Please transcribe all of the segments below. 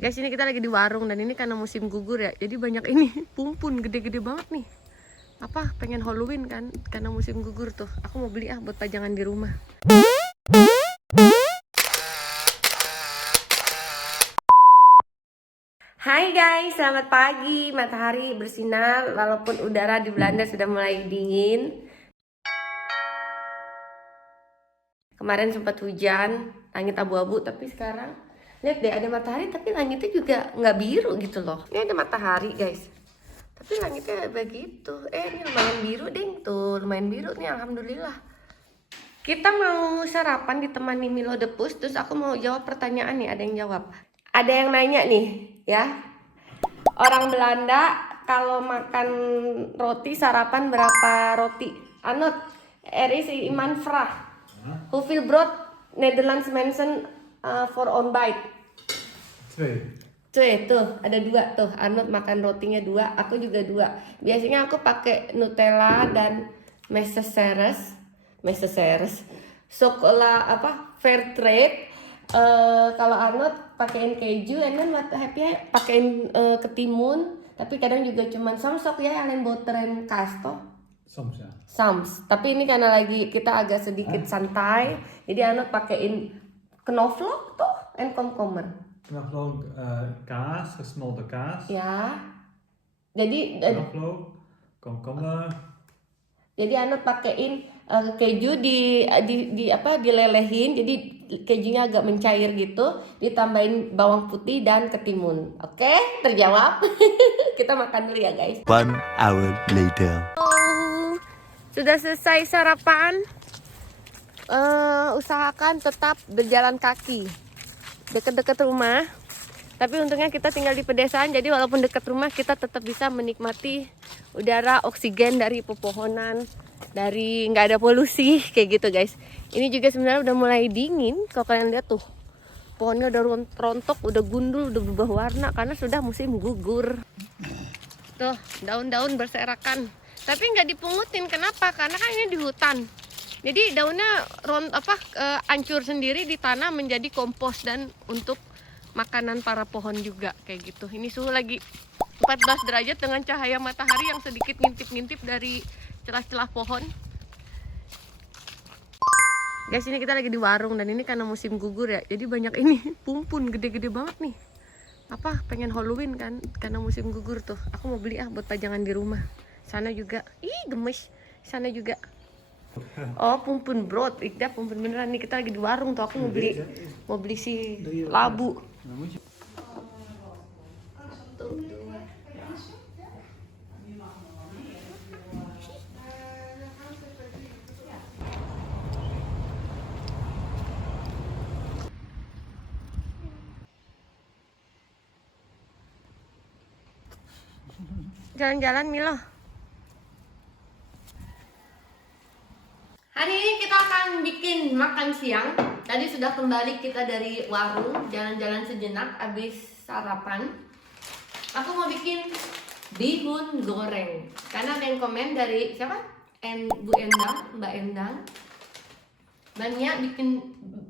Guys, ini kita lagi di warung dan ini karena musim gugur ya. Jadi banyak ini pumpun gede-gede banget nih. Apa pengen Halloween kan karena musim gugur tuh. Aku mau beli buat pajangan di rumah. Hai guys, selamat pagi. Matahari bersinar walaupun udara di Belanda sudah mulai dingin. Kemarin sempat hujan, langit abu-abu, tapi sekarang lihat deh ada matahari tapi langitnya juga nggak biru gitu loh. Ini ada matahari guys, tapi langitnya begitu. Ini lumayan biru ding tuh, lumayan biru nih, alhamdulillah. Kita mau sarapan ditemani Milo Depus, terus aku mau jawab pertanyaan nih, ada yang jawab. Ada yang nanya nih, ya. Orang Belanda kalau makan roti sarapan berapa roti? Anot, er is iman frah. Hoeveel brood Nederlands mensen for on bite? Twee tuh, ada dua tuh. Arnold makan rotinya dua, aku juga dua. Biasanya aku pakai Nutella dan Meseseres, Sekolah apa? Fair trade. Kalau Arnold pakein keju, and then what happy pakein ketimun. Tapi kadang juga cuman samsok ya, yang butter and kasto. Soms ya. Sams, tapi ini karena lagi kita agak sedikit santai, jadi Anut pakein knoflook tuh en komkommer. Knoflook, kaas, gesmolten kaas. Ya. Jadi Knoflook, komkommer. Jadi Anut pakein keju dilelehin, jadi kejunya agak mencair gitu, ditambahin bawang putih dan ketimun. Oke, terjawab. Kita makan dulu ya guys. 1 hour later. Sudah selesai sarapan. Usahakan tetap berjalan kaki dekat-dekat rumah. Tapi untungnya kita tinggal di pedesaan, jadi walaupun dekat rumah kita tetap bisa menikmati udara, oksigen dari pepohonan, dari nggak ada polusi kayak gitu guys. Ini juga sebenarnya udah mulai dingin. Kalau kalian lihat tuh, pohonnya udah rontok, udah gundul, udah berubah warna karena sudah musim gugur. Tuh, daun-daun berserakan. Tapi nggak dipungutin, kenapa? Karena kan ini di hutan. Jadi daunnya hancur sendiri di tanah menjadi kompos dan untuk makanan para pohon juga kayak gitu. Ini suhu lagi 14 derajat dengan cahaya matahari yang sedikit ngintip-ngintip dari celah-celah pohon. Guys, ini kita lagi di warung dan ini karena musim gugur ya. Jadi banyak ini pumpun gede-gede banget nih. Apa pengen Halloween kan karena musim gugur tuh. Aku mau beli buat pajangan di rumah. Sana juga, gemes. Sana juga. Oh, pumpun brood. Ikda pumpun beneran nih, kita lagi di warung tuh. Aku mau beli si labu. Jalan-jalan Milo. Hari ini kita akan bikin makan siang. Tadi sudah kembali kita dari warung, jalan-jalan sejenak habis sarapan. Aku mau bikin bihun goreng. Karena ada yang komen dari siapa? Bu Endang, Mbak Endang. Mbak Nia bikin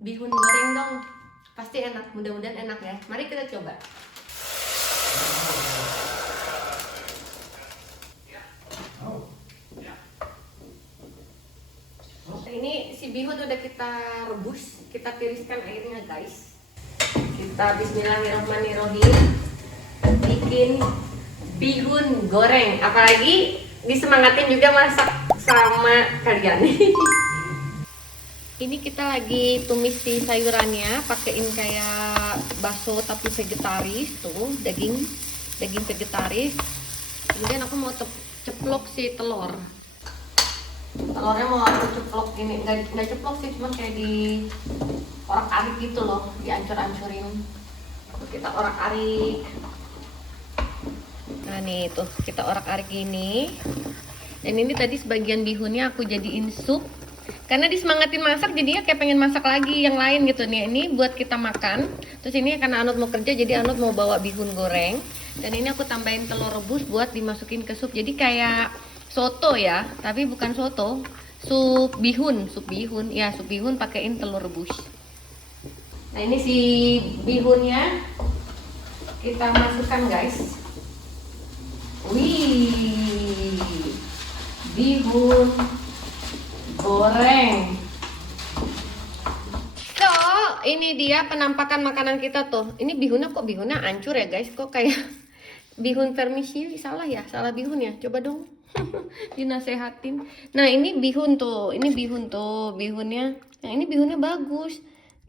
bihun goreng dong. Pasti enak, mudah-mudahan enak ya. Mari kita coba. Ini si bihun udah kita rebus, kita tiriskan airnya guys. Kita bismillahirrahmanirrahim bikin bihun goreng. Apalagi disemangatin juga masak sama kalian. Ini kita lagi tumis si sayurannya, pakein kayak bakso tapi vegetaris tuh, daging vegetaris. Kemudian aku mau ceplok si telur. Telurnya mau aku ceplok gini, nggak ceplok sih, cuma kayak di orak-arik gitu loh, diancur-ancurin. Kita orak-arik. Nah nih tuh, kita orak-arik gini. Dan ini tadi sebagian bihunnya aku jadiin sup. Karena disemangatin masak, jadinya kayak pengen masak lagi yang lain gitu nih. Ini buat kita makan. Terus ini karena Anut mau kerja, jadi Anut mau bawa bihun goreng. Dan ini aku tambahin telur rebus buat dimasukin ke sup. Jadi kayak soto ya, tapi bukan soto, sup bihun ya, sup bihun pakein telur rebus. Nah ini si bihunnya kita masukkan guys. Wih, bihun goreng. So, ini dia penampakan makanan kita tuh. Ini bihunnya kok bihunnya hancur ya guys? Kok kayak bihun vermicelli? Salah ya? Salah bihun ya? Coba dong dinasehatin. Nah ini bihun tuh. Ini bihun tuh. Bihunnya. Nah ini bihunnya bagus.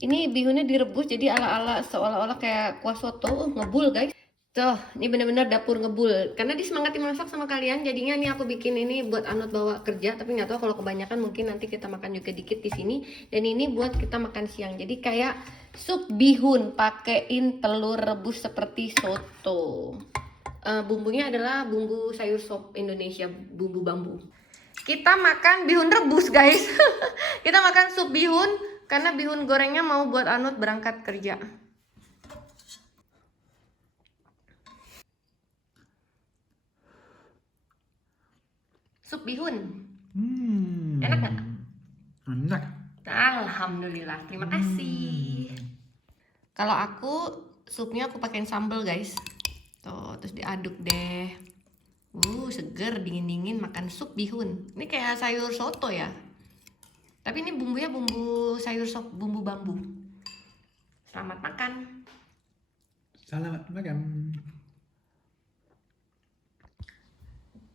Ini bihunnya direbus jadi ala-ala seolah-olah kayak kuah soto. Ngebul guys. Tuh, ini bener-bener dapur ngebul. Karena disemangati masak sama kalian, jadinya nih aku bikin ini buat Anut bawa kerja. Tapi nggak tahu kalau kebanyakan mungkin nanti kita makan juga dikit di sini. Dan ini buat kita makan siang. Jadi kayak sup bihun, pakein telur rebus seperti soto. Bumbunya adalah bumbu sayur sop Indonesia, bumbu bambu. Kita makan bihun rebus guys. Kita makan sup bihun karena bihun gorengnya mau buat Anut berangkat kerja. Sup bihun. Enak gak? Enak. Alhamdulillah, terima kasih. Kalau aku supnya aku pakein sambal guys. Tuh, terus diaduk deh. Seger dingin-dingin makan sup bihun. Ini kayak sayur soto ya. Tapi ini bumbunya bumbu sayur sop, bumbu bambu. Selamat makan. Selamat makan.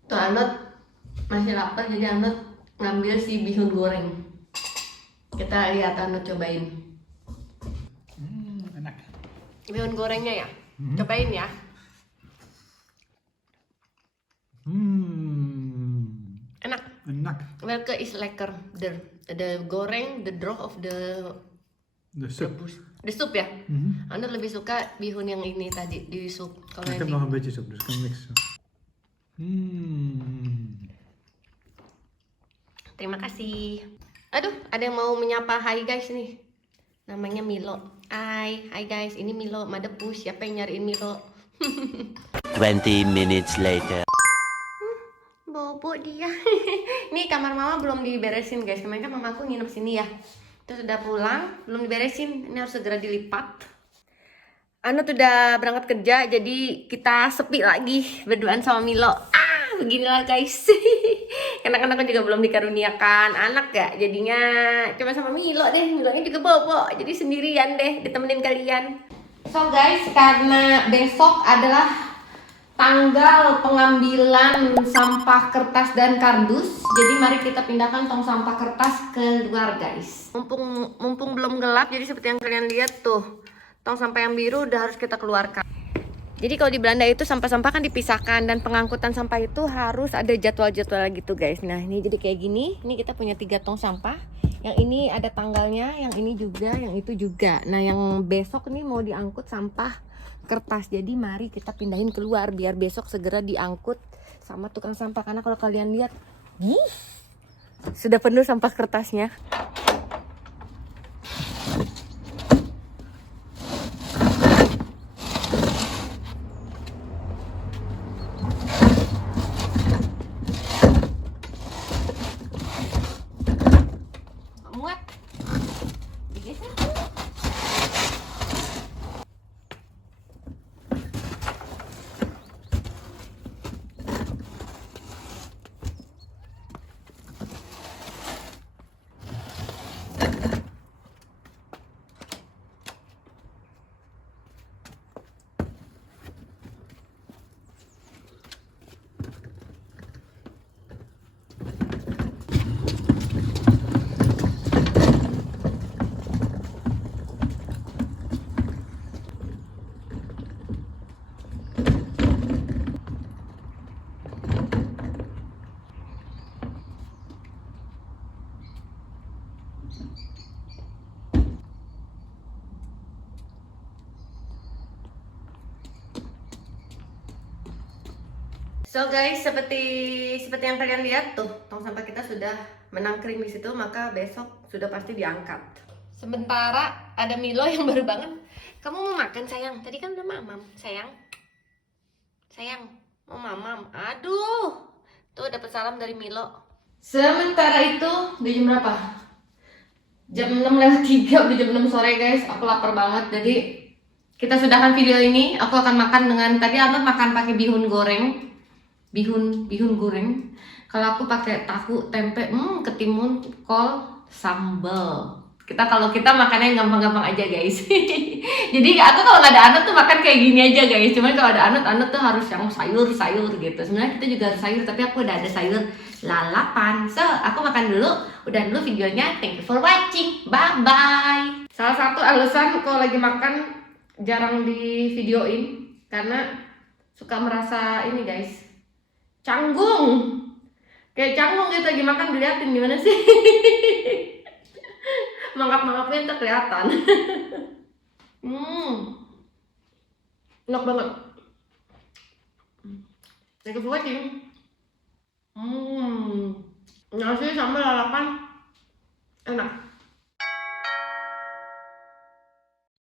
Tuh Anut masih lapar jadi Anut ngambil si bihun goreng. Kita lihat Anut cobain. Enak. Bihun gorengnya ya. Cobain ya. Enak. Enak. Welke is lekker. The goreng, the draw of the Sup. the soup ya. Anut lebih suka bihun yang ini tadi di sup. Kalau Ik heb yang nog een beetje soep, dus ik kan mixen. Terima kasih. Aduh, ada yang mau menyapa hai guys nih. Namanya Milo. Hai guys, ini Milo Madepus. Siapa yang nyariin Milo? 20 minutes later. Bobo dia. Nih kamar mama belum diberesin guys. Kemarin kan mamaku nginep sini ya. Terus udah pulang, belum diberesin. Ini harus segera dilipat. Anut udah berangkat kerja, jadi kita sepi lagi berduaan sama Milo. Beginilah guys. Karena aku juga belum dikaruniakan anak ya, jadinya cuma sama Milo deh. Milonya juga bobo, jadi sendirian deh ditemenin kalian. So guys, karena besok adalah tanggal pengambilan sampah kertas dan kardus, jadi mari kita pindahkan tong sampah kertas keluar guys. Mumpung belum gelap, jadi seperti yang kalian lihat tuh, tong sampah yang biru udah harus kita keluarkan. Jadi kalau di Belanda itu sampah-sampah kan dipisahkan, dan pengangkutan sampah itu harus ada jadwal-jadwal gitu guys. Nah ini jadi kayak gini, ini kita punya 3 tong sampah. Yang ini ada tanggalnya, yang ini juga, yang itu juga. Nah yang besok nih mau diangkut sampah kertas. Jadi mari kita pindahin keluar biar besok segera diangkut sama tukang sampah. Karena kalau kalian lihat, sudah penuh sampah kertasnya. Muat. Digeser. So guys, seperti yang kalian lihat tuh, tong sampah kita sudah menangkring di situ, maka besok sudah pasti diangkat. Sementara ada Milo yang baru bangun. Kamu mau makan sayang? Tadi kan udah mamam, sayang. Sayang, mau mamam. Aduh, tuh dapat salam dari Milo. Sementara itu, udah jam berapa? Jam 6 lewat 3, udah jam 6 sore guys. Aku lapar banget, jadi kita sudahkan video ini. Aku akan makan dengan, tadi Arnold makan pakai bihun goreng. Bihun goreng. Kalau aku pakai tahu, tempe, ketimun, kol, sambal. Kalau kita makannya gampang-gampang aja guys. Jadi aku kalau nggak ada Arnold tuh makan kayak gini aja guys. Cuman kalau ada Arnold tuh harus yang sayur gitu. Sebenarnya kita juga harus sayur, tapi aku udah ada sayur lalapan. So aku makan dulu. Udah dulu videonya. Thank you for watching. Bye bye. Salah satu alasan kalau lagi makan jarang di videoin karena suka merasa ini guys, canggung. Kayak canggung gitu lagi makan diliatin gimana sih. Mangap-mangapnya ntar kelihatan. Enak banget. Thank you for watching. Nasi sambal lalapan enak.